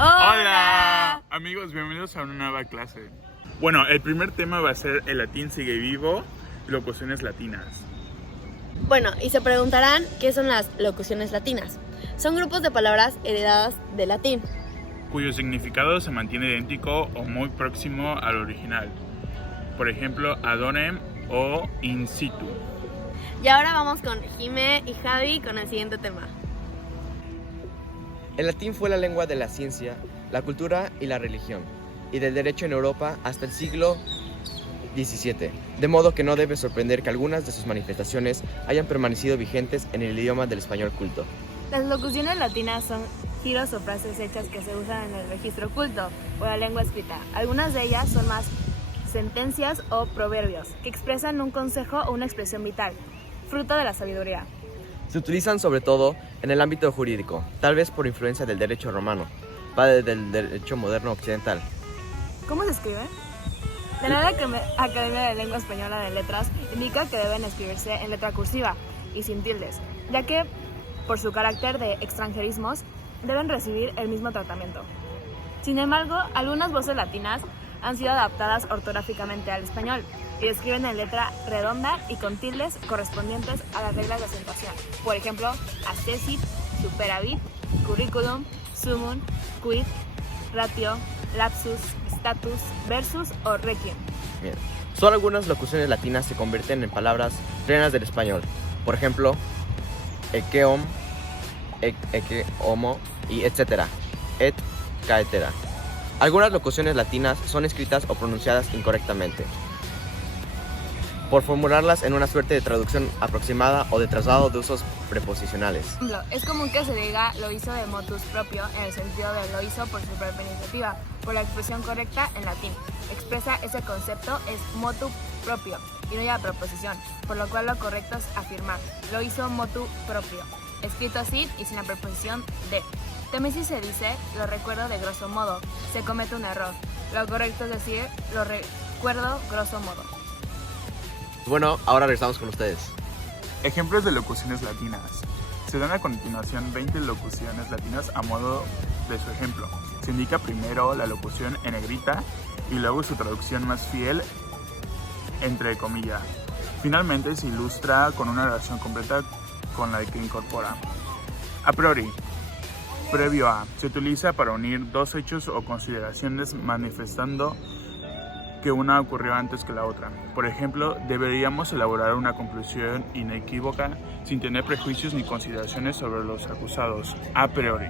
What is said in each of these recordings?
¡Hola! Amigos, bienvenidos a una nueva clase. Bueno, el primer tema va a ser el latín sigue vivo, locuciones latinas. Bueno, y se preguntarán qué son las locuciones latinas. Son grupos de palabras heredadas del latín, cuyo significado se mantiene idéntico o muy próximo al original. Por ejemplo, ad honorem o in situ. Y ahora vamos con Jime y Javi con el siguiente tema. El latín fue la lengua de la ciencia, la cultura y la religión, y del derecho en Europa hasta el siglo XVII, de modo que no debe sorprender que algunas de sus manifestaciones hayan permanecido vigentes en el idioma del español culto. Las locuciones latinas son giros o frases hechas que se usan en el registro culto o la lengua escrita. Algunas de ellas son más sentencias o proverbios que expresan un consejo o una expresión vital, fruto de la sabiduría. Se utilizan sobre todo en el ámbito jurídico, tal vez por influencia del derecho romano, padre del derecho moderno occidental. ¿Cómo se escribe? La Real Academia de Lengua Española de Letras indica que deben escribirse en letra cursiva y sin tildes, ya que, por su carácter de extranjerismos, deben recibir el mismo tratamiento. Sin embargo, algunas voces latinas han sido adaptadas ortográficamente al español y escriben en letra redonda y con tildes correspondientes a las reglas de acentuación. Por ejemplo, accessit, superavit, curriculum, sumum, quid, ratio, lapsus, status, versus o requiem. Bien. Solo algunas locuciones latinas se convierten en palabras plenas del español. Por ejemplo, equeom, eke homo y etcétera, et caetera. Algunas locuciones latinas son escritas o pronunciadas incorrectamente, por formularlas en una suerte de traducción aproximada o de traslado de usos preposicionales. Por ejemplo, es común que se diga lo hizo de motus propio en el sentido de lo hizo por su propia iniciativa, por la expresión correcta en latín. Expresa ese concepto es motu propio y no ya proposición, por lo cual lo correcto es afirmar lo hizo motu propio, escrito así y sin la preposición de. También si se dice lo recuerdo de grosso modo, se comete un error. Lo correcto es decir lo recuerdo grosso modo. Bueno, ahora regresamos con ustedes. Ejemplos de locuciones latinas. Se dan a continuación 20 locuciones latinas a modo de su ejemplo. Se indica primero la locución en negrita y luego su traducción más fiel, entre comillas. Finalmente se ilustra con una oración completa con la que incorpora. A priori, previo a, se utiliza para unir dos hechos o consideraciones manifestando que una ocurrió antes que la otra. Por ejemplo, deberíamos elaborar una conclusión inequívoca sin tener prejuicios ni consideraciones sobre los acusados. A priori.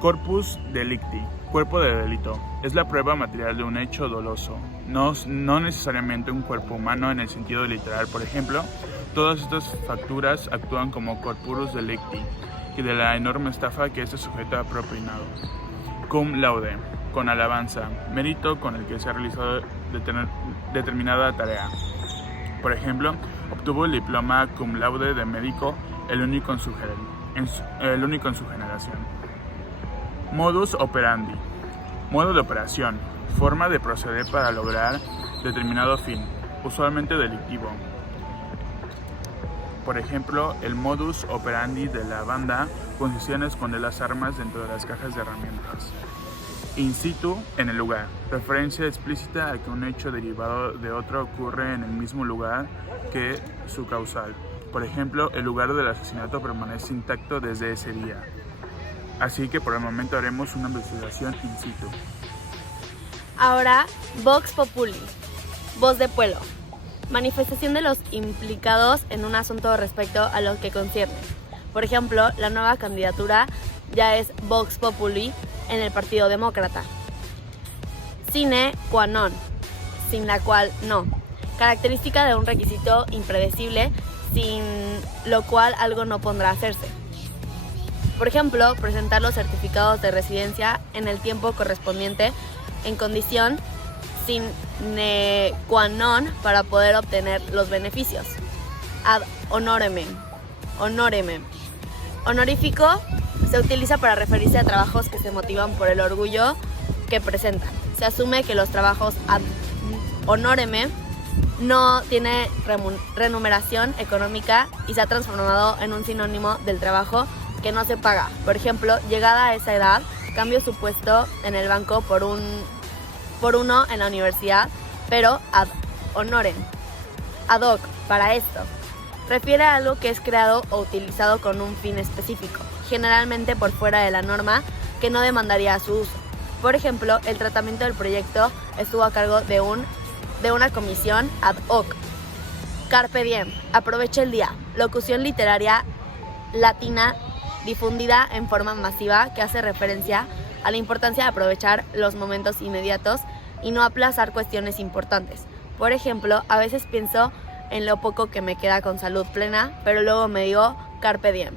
Corpus delicti, cuerpo de delito, es la prueba material de un hecho doloso, no necesariamente un cuerpo humano en el sentido literal. Por ejemplo, todas estas facturas actúan como corpus delicti y de la enorme estafa que este sujeto ha propinado. Cum laude, con alabanza, mérito con el que se ha realizado determinada tarea. Por ejemplo, obtuvo el diploma cum laude de médico, el único en su generación. Modus operandi, modo de operación, forma de proceder para lograr determinado fin, usualmente delictivo. Por ejemplo, el modus operandi de la banda consistía en esconder las armas dentro de las cajas de herramientas. In situ, en el lugar, referencia explícita a que un hecho derivado de otro ocurre en el mismo lugar que su causal. Por ejemplo, el lugar del asesinato permanece intacto desde ese día. Así que por el momento haremos una investigación in situ. Ahora, Vox Populi, voz de pueblo. Manifestación de los implicados en un asunto respecto a lo que concierne. Por ejemplo, la nueva candidatura ya es Vox Populi en el Partido Demócrata. Sine qua non, sin la cual no. Característica de un requisito impredecible, sin lo cual algo no podrá hacerse. Por ejemplo, presentar los certificados de residencia en el tiempo correspondiente en condición sine qua non para poder obtener los beneficios. Ad honorem. Honorífico se utiliza para referirse a trabajos que se motivan por el orgullo que presentan. Se asume que los trabajos ad honorem no tiene remuneración económica y se ha transformado en un sinónimo del trabajo que no se paga. Por ejemplo, llegada a esa edad, cambio su puesto en el banco por uno en la universidad, pero ad honorem, ad hoc, para esto. Refiere a algo que es creado o utilizado con un fin específico, generalmente por fuera de la norma, que no demandaría su uso. Por ejemplo, el tratamiento del proyecto estuvo a cargo de una comisión ad hoc. Carpe diem, aprovecha el día, locución literaria latina difundida en forma masiva que hace referencia a la importancia de aprovechar los momentos inmediatos y no aplazar cuestiones importantes. Por ejemplo, a veces pienso en lo poco que me queda con salud plena, pero luego me digo carpe diem.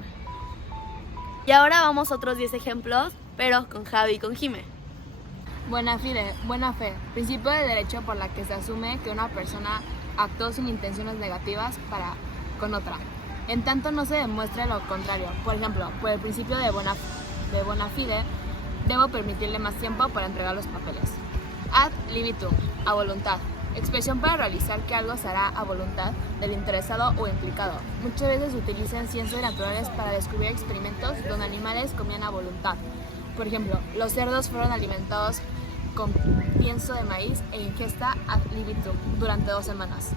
Y ahora vamos a otros 10 ejemplos, pero con Javi y con Jime. Buena fide, buena fe, principio de derecho por la que se asume que una persona actuó sin intenciones negativas para con otra, en tanto no se demuestre lo contrario. Por ejemplo, por el principio de buena fide, debo permitirle más tiempo para entregar los papeles. Ad libitum, a voluntad, expresión para realizar que algo se hará a voluntad del interesado o implicado. Muchas veces se utiliza en ciencias naturales para descubrir experimentos donde animales comían a voluntad. Por ejemplo, los cerdos fueron alimentados con pienso de maíz e ingesta ad libitum durante 2 semanas.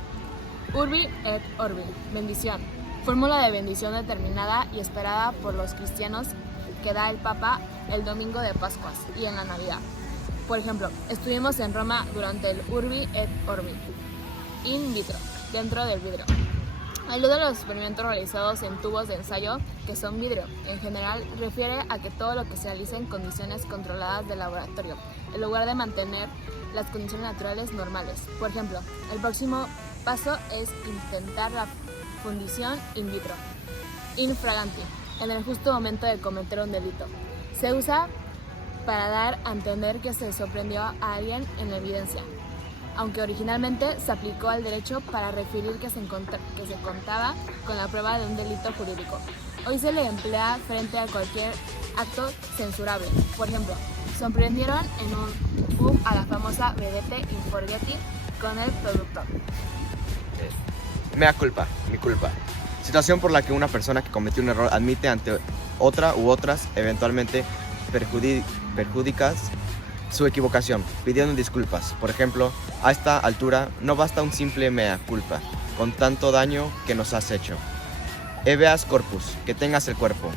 Urbi et orbi, bendición, fórmula de bendición determinada y esperada por los cristianos que da el Papa el domingo de Pascuas y en la Navidad. Por ejemplo, estuvimos en Roma durante el Urbi et Orbi. In vitro, dentro del vidrio. Alude a los experimentos realizados en tubos de ensayo que son vidrio. En general, refiere a que todo lo que se realiza en condiciones controladas del laboratorio, en lugar de mantener las condiciones naturales normales. Por ejemplo, el próximo paso es intentar la fundición in vitro. In fraganti, en el justo momento de cometer un delito. Se usa para dar a entender que se sorprendió a alguien en la evidencia, aunque originalmente se aplicó al derecho para referir que se contaba con la prueba de un delito jurídico. Hoy se le emplea frente a cualquier acto censurable. Por ejemplo, sorprendieron en un pub a la famosa vedette Inforgetti con el productor. Mea culpa, mi culpa. Situación por la que una persona que cometió un error admite ante otra u otras, eventualmente perjudicas, su equivocación, pidiendo disculpas. Por ejemplo, a esta altura no basta un simple mea culpa, con tanto daño que nos has hecho. Habeas corpus, que tengas el cuerpo.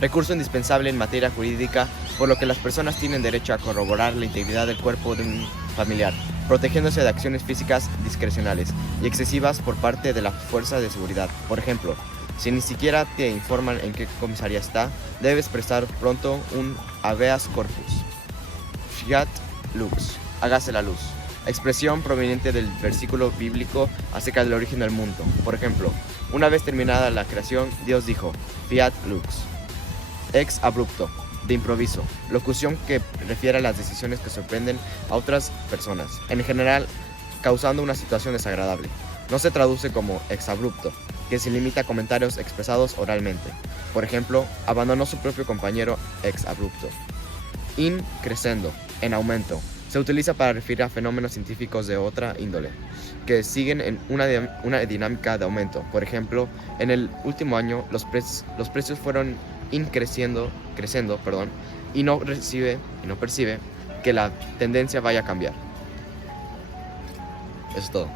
Recurso indispensable en materia jurídica, por lo que las personas tienen derecho a corroborar la integridad del cuerpo de un familiar, protegiéndose de acciones físicas discrecionales y excesivas por parte de la fuerza de seguridad. Por ejemplo, si ni siquiera te informan en qué comisaría está, debes prestar pronto un habeas corpus. Fiat lux, hágase la luz. Expresión proveniente del versículo bíblico acerca del origen del mundo. Por ejemplo, una vez terminada la creación, Dios dijo, fiat lux. Ex abrupto, de improviso, locución que refiere a las decisiones que sorprenden a otras personas, en general causando una situación desagradable. No se traduce como ex abrupto, que se limita a comentarios expresados oralmente. Por ejemplo, abandonó su propio compañero ex abrupto. In crescendo, en aumento, se utiliza para referir a fenómenos científicos de otra índole, que siguen en una dinámica de aumento. Por ejemplo, en el último año los precios fueron creciendo, y no percibe que la tendencia vaya a cambiar. Eso es todo.